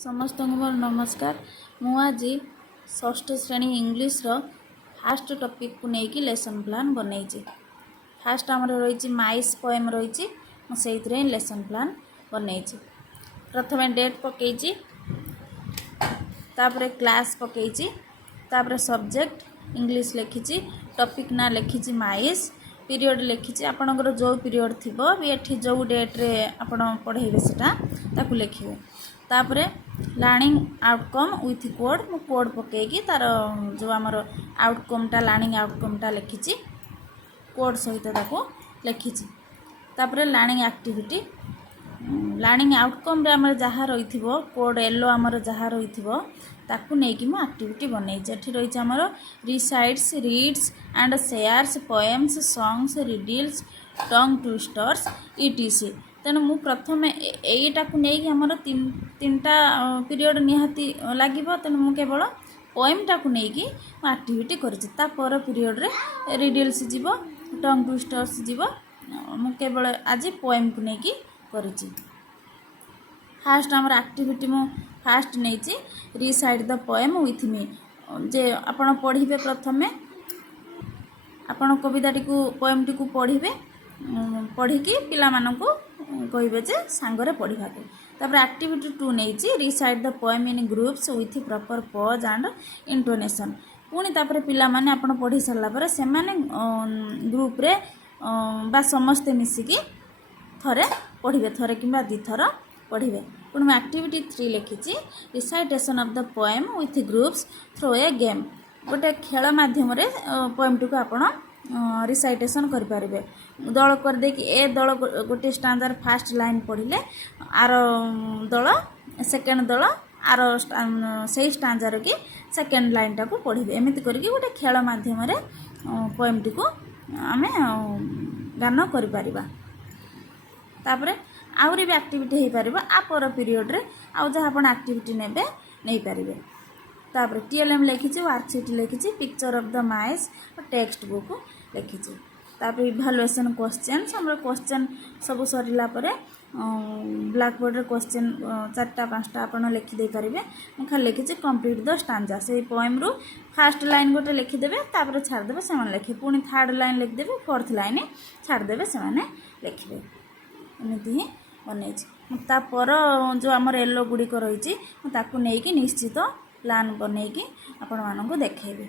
समस्त को मोर नमस्कार। मुझे षष्ठ श्रेणी इंग्लीश रो फास्ट टॉपिक को लेकिन लेसन प्लान बनई। फास्ट आमर रही माइस पोएम रही मुझे लेसन प्लान बनई। प्रथम डेट पकई तापर क्लास पकई तापर सब्जेक्ट इंग्लीश लिखी टॉपिक ना लिखी माइस पीरियड लिखी आपणकर जो पीरियड थी ये जो डेट रे आपण पढ़ेबे सेटा लिखे तापर लर्निंग आउटकम विथ कोड मु कोड पकईकी तार जो आमर आउटकमटा लर्निंग आउटकमटा लिखी कोड सहित लिखी तापर लर्निंग एक्टिविटी लर्निंग आउटकम रे आमर जहाँ रही कोड येलो आमर जहाँ रही ताकू नहीं मु एक्टिविटी बनई। रही आमर resides reads and shares poems songs riddles tongue twisters etc. तेणु मु प्रथम यहीटा को नहीं आमर तीन टा पीरियड निहाती लगे तेणु मु केवल पोएमटा को नहीं एक्टिविटी कर पीरियड रे रिडल्स जीव टंग ट्विस्टर्स जीव मु केवल आज पोएम को नहीं करुँची। फास्ट आमर एक्टिविटी मु फास्ट नहीं recite the poem with me जे आपण पढ़े प्रथमे आपण कविताटी को पोएमटी को पढ़े पढ़ी पिला मानकु कहे जे सांगरे पढ़ा तापर एक्टिविटी 2 नहीं recite the poem in groups with proper pause and intonation पुणी तापर पिला माने आपण पढ़ी सारा पर से ग्रुप रे बा समस्ते मिसिकी थरे पढ़े थरे किंबा दी थर पढ़े पुणी मैं एक्टिविटी 3 लिखी recitation of the poem with groups through a game गोटे खेल मध्यम पोएमटी को आपण रिसाइटेशन करें दल कर दे कि ए दल गोटे स्टांजार फास्ट लाइन पढ़ले आर दल सेकेंड दल आर से स्टांजार की सेकेंड लाइन टाक पढ़े एमती करके गोटे खेल मध्यम पोएमटी को आम गान कर आहरी भी एक्टिविटी हो पार आपर पीरियड रे आउ जहाँ आप एक्टिविटी नेबे नहीं पारे तापर टीएलएम लिखी वर्कशीट लिखी picture of the mice text book लिखी तापर इभालुएसन क्वेश्चन हमर क्वेश्चन सब सरला परे ब्लैक बोर्ड रे क्वेश्चन 4टा 5टा आपण लिखि दे पारिबे मु खाली लिखि कंप्लीट द स्टांजा से पोएम रो फर्स्ट लाइन गोटे लिखि देबे तापर छाड़ देबे से माने लिखि पुनी थर्ड लाइन लिखि देबे फोर्थ लाइन छाड़ देबे से माने लिखिबे एमिति ही बनै छी तापर जो हमर येलो गुडी को रही छी ताकू नै कि निश्चित प्लान बनै कि आपण मानकु देखेबे।